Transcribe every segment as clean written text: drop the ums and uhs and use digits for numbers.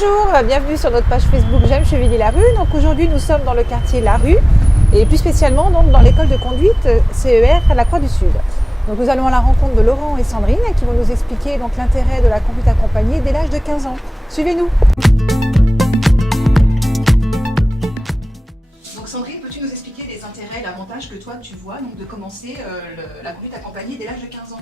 Bonjour, bienvenue sur notre page Facebook J'aime Chevilly-Larue. Donc aujourd'hui nous sommes dans le quartier Larue et plus spécialement donc dans l'école de conduite CER à la Croix du Sud. Donc nous allons à la rencontre de Laurent et Sandrine qui vont nous expliquer donc l'intérêt de la conduite accompagnée dès l'âge de 15 ans. Suivez-nous. Donc Sandrine, peux-tu nous expliquer les intérêts et l'avantage que toi tu vois donc de commencer la conduite accompagnée dès l'âge de 15 ans?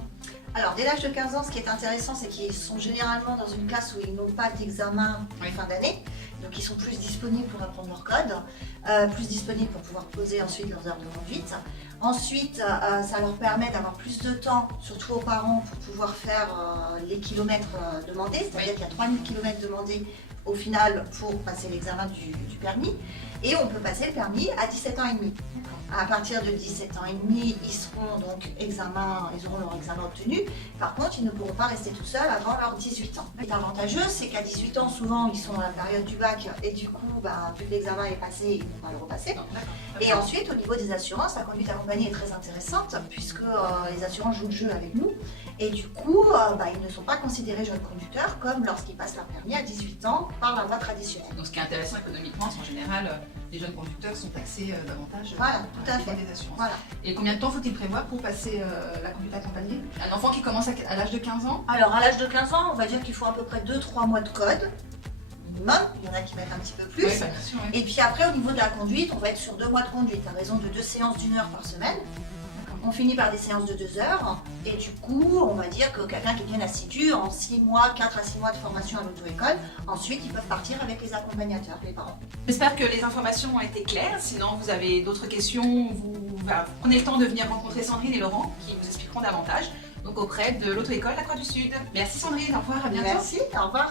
Alors, dès l'âge de 15 ans, ce qui est intéressant, c'est qu'ils sont généralement dans une classe où ils n'ont pas d'examen en fin d'année. Donc, ils sont plus disponibles pour apprendre leur code, plus disponibles pour pouvoir poser ensuite leurs heures de conduite. Ensuite, ça leur permet d'avoir plus de temps, surtout aux parents, pour pouvoir faire les kilomètres demandés. C'est-à-dire qu'il y a 3000 km demandés au final pour passer l'examen du permis. Et on peut passer le permis à 17 ans et demi. À partir de 17 ans et demi, ils auront leur examen obtenu. Par contre, ils ne pourront pas rester tout seuls avant leurs 18 ans. Ce qui est avantageux, c'est qu'à 18 ans, souvent, ils sont dans la période du bac et du coup, vu que l'examen est passé, ils ne vont pas le repasser. Et ensuite, au niveau des assurances, la conduite accompagnée est très intéressante puisque les assurances jouent le jeu avec nous. Et du coup, ils ne sont pas considérés jeunes conducteurs comme lorsqu'ils passent leur permis à 18 ans par la voie traditionnelle. Donc ce qui est intéressant économiquement, c'est qu'en général, les jeunes conducteurs sont taxés davantage voilà, tout à fait. Des assurances. Voilà. Et combien de temps faut-il prévoir pour passer la conduite accompagnée? Un enfant qui commence à l'âge de 15 ans? Alors à l'âge de 15 ans, on va dire qu'il faut à peu près 2-3 mois de code. Minimum. Il y en a qui mettent un petit peu plus. Oui, bien sûr, oui. Et puis après, au niveau de la conduite, on va être sur 2 mois de conduite à raison de 2 séances d'1 heure par semaine. On finit par des séances de 2 heures et du coup, on va dire que quelqu'un qui est bien assidu, en 6 mois, 4 à 6 mois de formation à l'auto-école, ensuite ils peuvent partir avec les accompagnateurs, les parents. J'espère que les informations ont été claires. Sinon, vous avez d'autres questions, prenez le temps de venir rencontrer Sandrine et Laurent qui vous expliqueront davantage donc auprès de l'auto-école La Croix du Sud. Merci Sandrine, au revoir, à bientôt. Merci, au revoir.